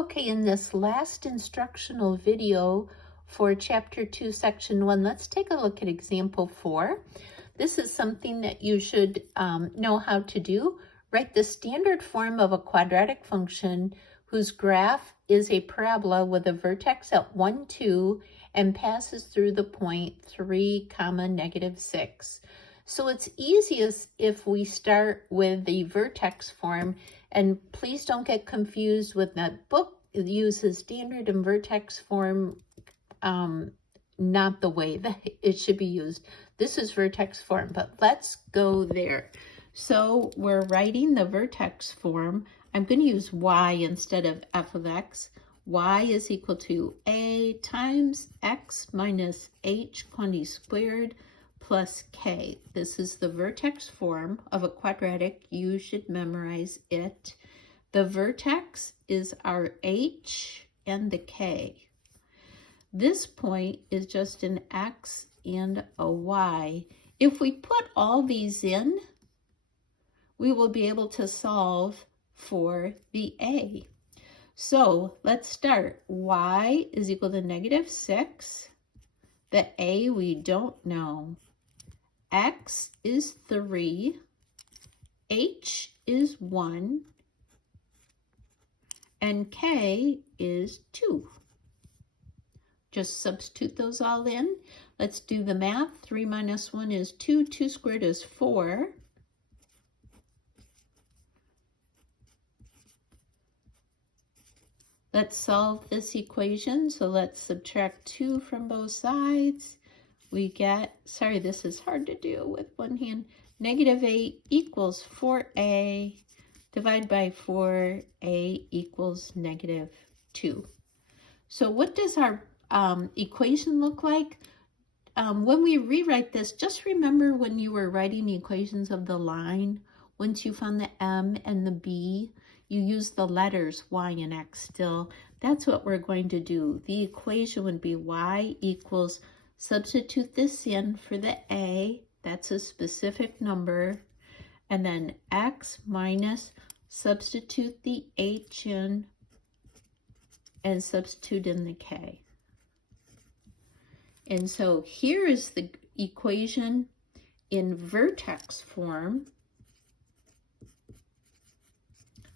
Okay, in this last instructional video for Chapter 2, Section 1, let's take a look at Example 4. This is something that you should know how to do. Write the standard form of a quadratic function whose graph is a parabola with a vertex at 1, 2, and passes through the point 3, -6. So it's easiest if we start with the vertex form. And please don't get confused with that book. It uses standard and vertex form, not the way that it should be used. This is vertex form, but let's go there. So we're writing the vertex form. I'm going to use y instead of f of x. Y is equal to a times x minus h quantity squared plus k. This is the vertex form of a quadratic. You should memorize it. The vertex is our h and the k. This point is just an x and a y. If we put all these in, we will be able to solve for the a. So let's start. Y is equal to -6. The a we don't know. X is 3, H is 1, and K is 2. Just substitute those all in. Let's do the math. 3 minus 1 is 2, 2 squared is 4. Let's solve this equation. So let's subtract 2 from both sides. We get, sorry, this is hard to do with one hand, -8 equals 4a, divided by 4, a equals -2. So what does our equation look like? When we rewrite this, just remember when you were writing the equations of the line, once you found the m and the b, you use the letters y and x still. That's what we're going to do. The equation would be y equals, substitute this in for the a, that's a specific number, and then x minus, substitute the h in, and substitute in the k. And so here is the equation in vertex form.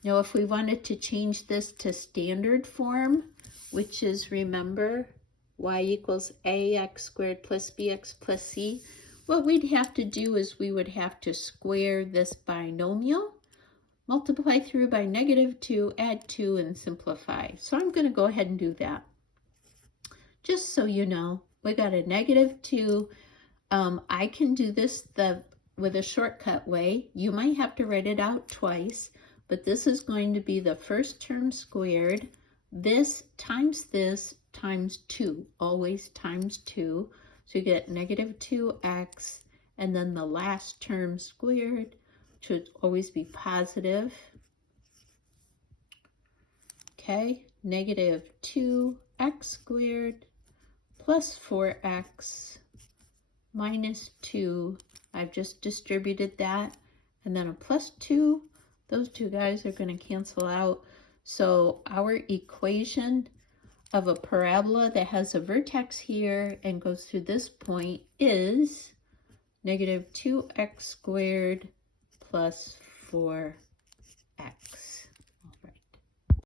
Now if we wanted to change this to standard form, which is, remember, y equals ax squared plus bx plus c, what we'd have to do is we would have to square this binomial, multiply through by -2, add 2, and simplify. So I'm going to go ahead and do that. Just so you know, we got a -2. I can do this with a shortcut way. You might have to write it out twice, but this is going to be the first term squared. This times 2, always times 2. So you get -2x, and then the last term squared should always be positive. Okay, -2x squared plus 4x minus 2. I've just distributed that, and then a plus 2. Those two guys are going to cancel out. So our equation of a parabola that has a vertex here and goes through this point is -2x squared plus 4x.